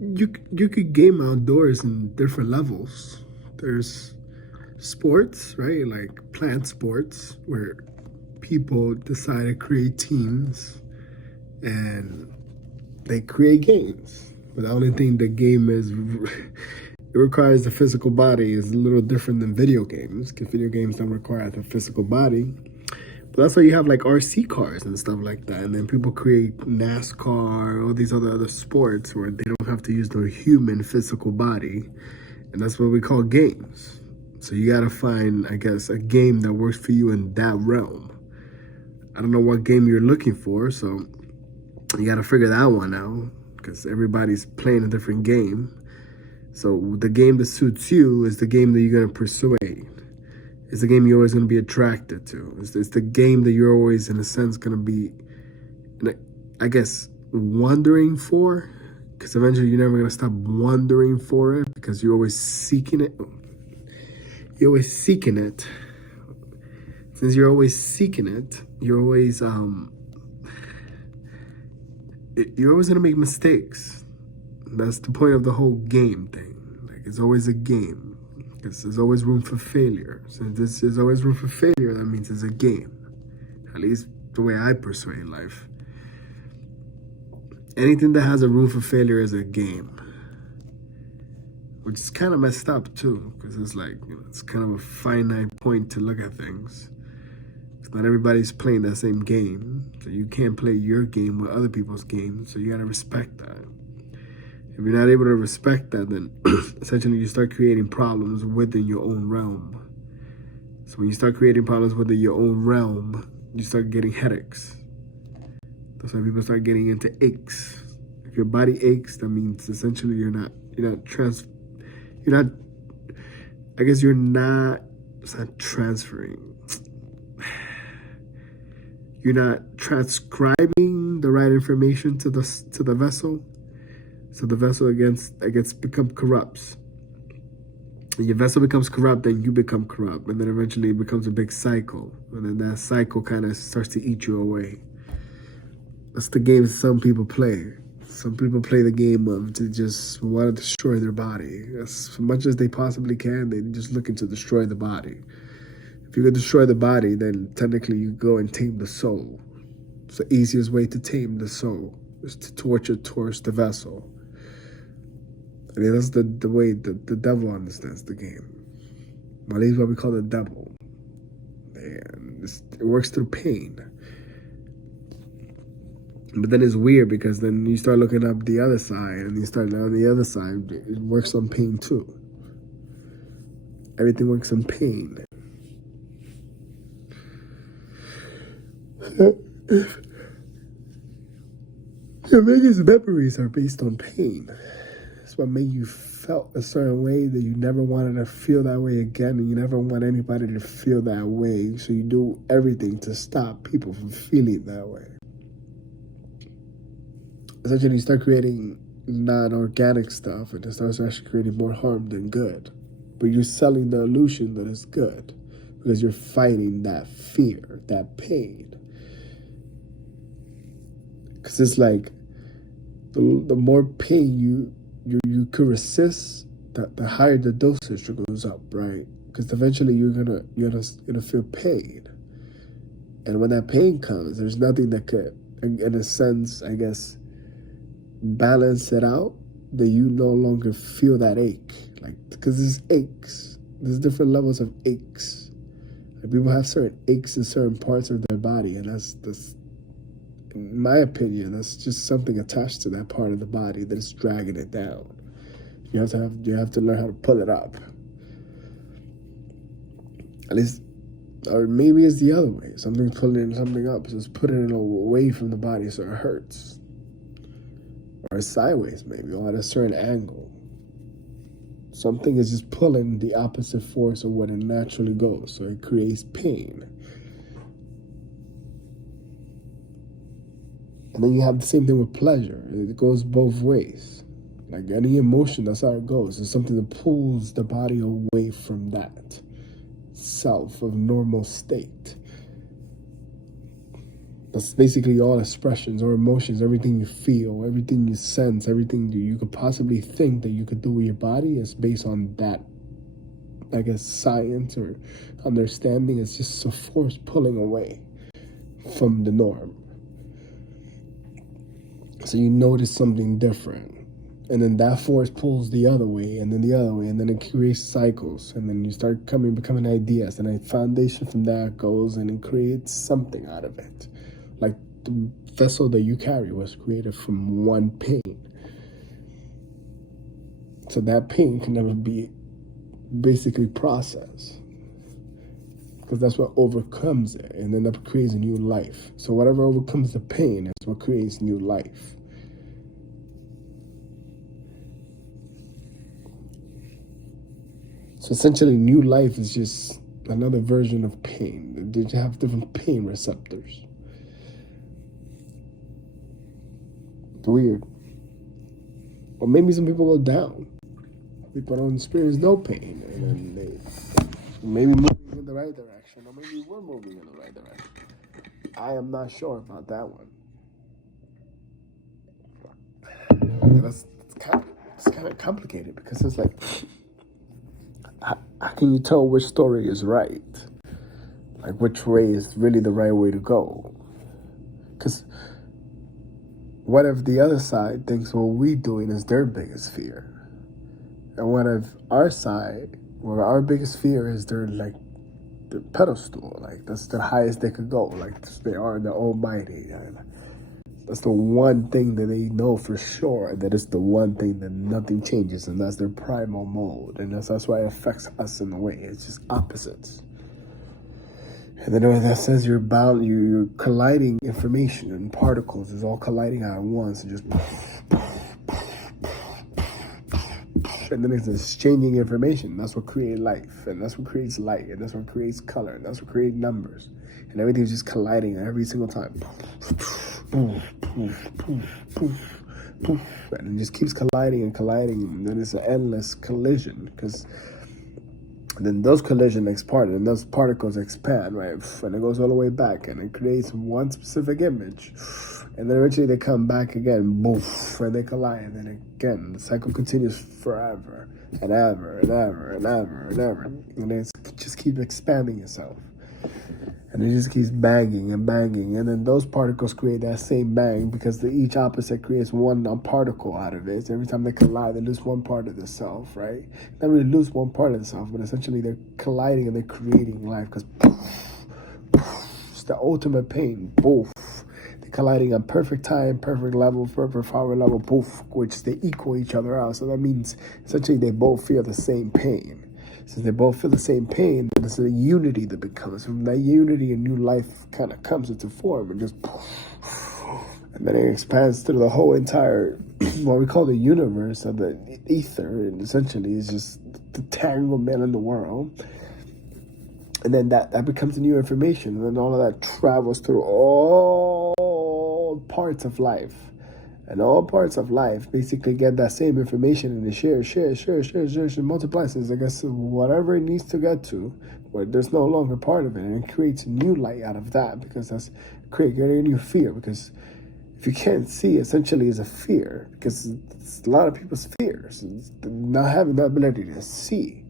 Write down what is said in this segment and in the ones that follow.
you could game outdoors in different levels. There's sports, right? Like plant sports, where people decide to create teams and they create games. But the only thing the game is, it requires the physical body is a little different than video games, because video games don't require the physical body. But that's why you have like RC cars and stuff like that. And then people create NASCAR, all these other sports where they don't have to use their human physical body. And that's what we call games. So you got to find, I guess, a game that works for you in that realm. I don't know what game you're looking for, so you got to figure that one out, because everybody's playing a different game. So the game that suits you is the game that you're going to persuade. It's the game you're always going to be attracted to. It's the game that you're always, in a sense, going to be, I guess, wondering for, because eventually you're never going to stop wondering for it, because you're always seeking it. You're always seeking it. Since you're always seeking it, you're always going to make mistakes. That's the point of the whole game thing. Like, it's always a game. Because there's always room for failure. Since there's always room for failure, that means it's a game. At least the way I persuade life. Anything that has a room for failure is a game. Which is kind of messed up too, because it's like, it's kind of a finite point to look at things. Not everybody's playing that same game, so you can't play your game with other people's games, so you gotta respect that. If you're not able to respect that, then essentially you start creating problems within your own realm. So when you start creating problems within your own realm, you start getting headaches. That's why people start getting into aches. If your body aches, that means essentially you're not transferring. You're not transcribing the right information to the vessel. So the vessel, I guess, become corrupts. Your vessel becomes corrupt, then you become corrupt. And then eventually it becomes a big cycle. And then that cycle kind of starts to eat you away. That's the game some people play. Some people play the game of to just want to destroy their body. As much as they possibly can, they're just looking to destroy the body. If you can destroy the body, then technically you go and tame the soul. It's the easiest way to tame the soul, is to torture the vessel. I mean, that's the way the devil understands the game. At least what we call the devil. And it works through pain. But then it's weird, because then you start looking up the other side, and you start on the other side, it works on pain too. Everything works on pain. Your biggest memories are based on pain. It's what made you felt a certain way that you never wanted to feel that way again, and you never want anybody to feel that way. So you do everything to stop people from feeling that way. Essentially, you start creating non-organic stuff, and it starts actually creating more harm than good. But you're selling the illusion that it's good, because you're fighting that fear, that pain. Because it's like, the more pain you could resist, the higher the dosage goes up, right? Because eventually you're gonna feel pain, and when that pain comes, there's nothing that could, in a sense, I guess, balance it out, that you no longer feel that ache. Like, because there's aches, there's different levels of aches. Like, people have certain aches in certain parts of their body, and that's in my opinion, that's just something attached to that part of the body that is dragging it down. You have to learn how to pull it up. At least, or maybe it's the other way. Something's pulling something up, so it's putting it away from the body so it hurts. Or sideways, maybe, or at a certain angle. Something is just pulling the opposite force of what it naturally goes, so it creates pain. And then you have the same thing with pleasure. It goes both ways. Like any emotion, that's how it goes. It's something that pulls the body away from that self of normal state. That's basically all expressions or emotions, everything you feel, everything you sense, everything you could possibly think that you could do with your body is based on that, I guess, science or understanding. It's just a force pulling away from the norm. So you notice something different. And then that force pulls the other way, and then the other way, and then it creates cycles. And then you start becoming ideas. And a foundation from that goes and it creates something out of it. Like the vessel that you carry was created from one pain. So that pain can never be basically processed, because that's what overcomes it, and then that creates a new life. So whatever overcomes the pain is what creates new life. So essentially, new life is just another version of pain. They have different pain receptors. It's weird. Or maybe some people go down. People don't experience no pain, and then they maybe moving in the right direction, or maybe we're moving in the right direction. I am not sure about that one. It's kind of complicated, because it's like, how can you tell which story is right? Like, which way is really the right way to go? Because what if the other side thinks what we're doing is their biggest fear? And what if our side, where our biggest fear is their, like, the pedestal, like that's the highest they could go, like they are the almighty. That's the one thing that they know for sure, that it's the one thing that nothing changes, and that's their primal mode, and that's why it affects us in a way. It's just opposites. And then when that says you're colliding information and particles is all colliding at once, and just and then it's exchanging information. That's what creates life, and that's what creates light, and that's what creates color, and that's what creates numbers, and everything's just colliding every single time. And it just keeps colliding and colliding, and then it's an endless collision, because then those collisions expand, and those particles expand, right? And it goes all the way back, and it creates one specific image. And then eventually they come back again, boof, and they collide, and then again, the cycle continues forever, and ever, and ever, and ever, and ever. And it just keeps expanding itself. And it just keeps banging and banging. And then those particles create that same bang, because each opposite creates one particle out of it. So every time they collide, they lose one part of themselves, right? Not really lose one part of themselves, but essentially they're colliding and they're creating life, because it's the ultimate pain, poof. Colliding on perfect time, perfect level, perfect power level, poof, which they equal each other out. So that means essentially they both feel the same pain. Since they both feel the same pain, then it's a unity that becomes. From that unity, a new life kind of comes into form, and just poof, and then it expands through the whole entire, what we call the universe, of the ether, and essentially is just the tanglement in the world. And then that becomes new information, and then all of that travels through all parts of life, and all parts of life basically get that same information, and it shares, and multiplies. I guess whatever it needs to get to, where there's no longer part of it, and it creates a new light out of that, because that's creating a new fear. Because if you can't see, essentially is a fear, because it's a lot of people's fears, it's not having the ability to see.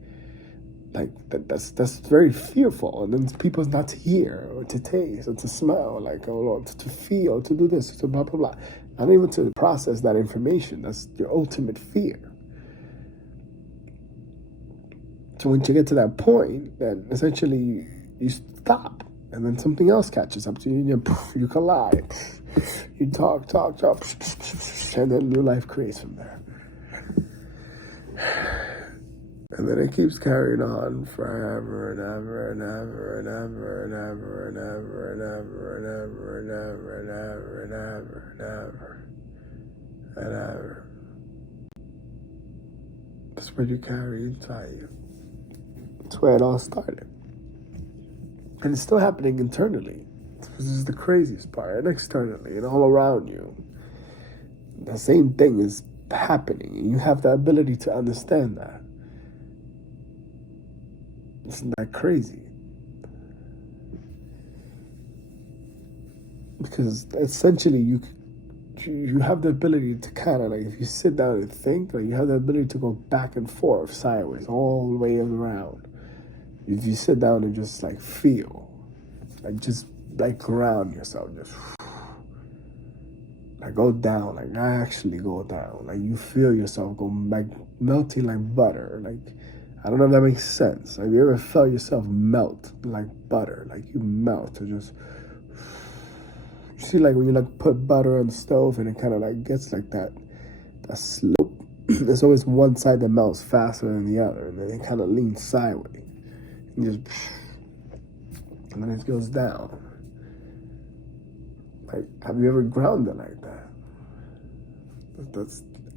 Like that's very fearful, and then people's not to hear or to taste or to smell, like, or to feel, to do this, to blah blah blah, not even to process that information. That's your ultimate fear. So once you get to that point, then essentially you stop, and then something else catches up to you, and you collide, you talk, and then new life creates from there. And then it keeps carrying on forever and ever and ever and ever and ever and ever and ever and ever and ever and ever and ever and ever and ever. That's what you carry inside you. That's where it all started. And it's still happening internally. This is the craziest part. And externally and all around you. The same thing is happening. And you have the ability to understand that. Isn't that crazy? because essentially you have the ability to kind of like, if you sit down and think, like you have the ability to go back and forth sideways all the way around. If you sit down and just like feel, like just like ground yourself, just like go down, like actually go down, like you feel yourself go like melting like butter. Like, I don't know if that makes sense. Have you ever felt yourself melt like butter? Like you melt, or just, you see, like when you like put butter on the stove and it kind of like gets like that slope. There's always one side that melts faster than the other, and then it kind of leans sideways, and and then it goes down. Like, have you ever grounded like that?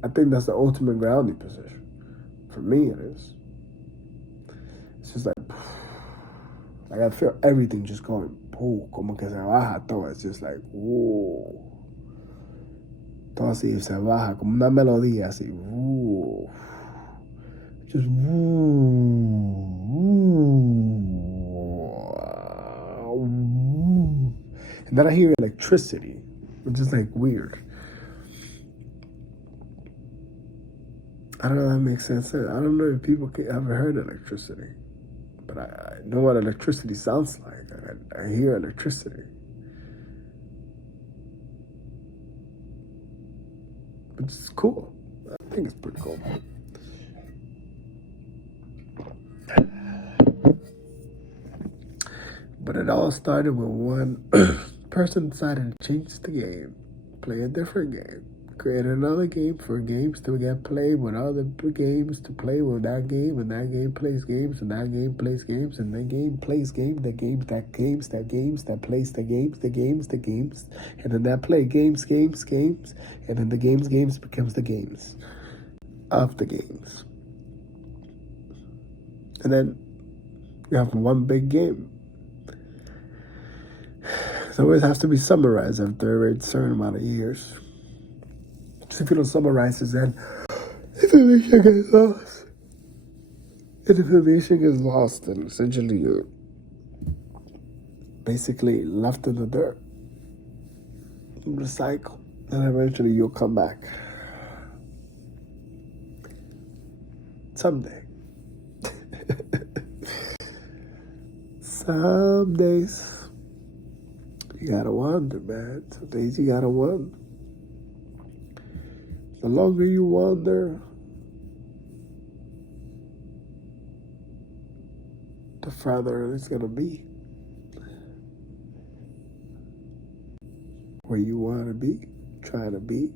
I think that's the ultimate grounding position. For me, it is. It's just like I feel everything just going, como que se baja todo. It's just like, whoa. Todo así se baja, como una melodía así, whoa. Just whoa. And then I hear electricity, which is like weird. I don't know if that makes sense. I don't know if people ever heard electricity, but I know what electricity sounds like. I hear electricity. Which is cool. I think it's pretty cool. But it all started when one person decided to change the game, play a different game, create another game for games to get played with other games to play with that game, and that game plays games, and that game plays games, and that game plays games, that games, that games, that games, that plays the games, the games, the games, and then that play games, and then the games becomes the games of the games. And then you have one big game. It always has to be summarized after a certain amount of years. If you don't summarize it, then information gets lost. And information gets lost, and essentially you're basically left in the dirt. Recycle. And eventually you'll come back. Someday. Some days. You gotta wonder, man. Some days you gotta wonder. The longer you wander, the further it's gonna be. Where you wanna be, trying to be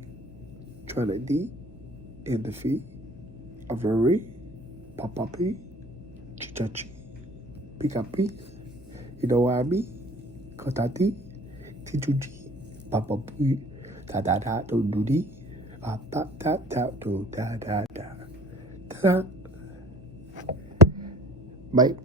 in the feet of a re, papapi, chichachi, pikapi, you know what I mean? Kotati, tichuji, papapi, da da da do do di. Da. Mate.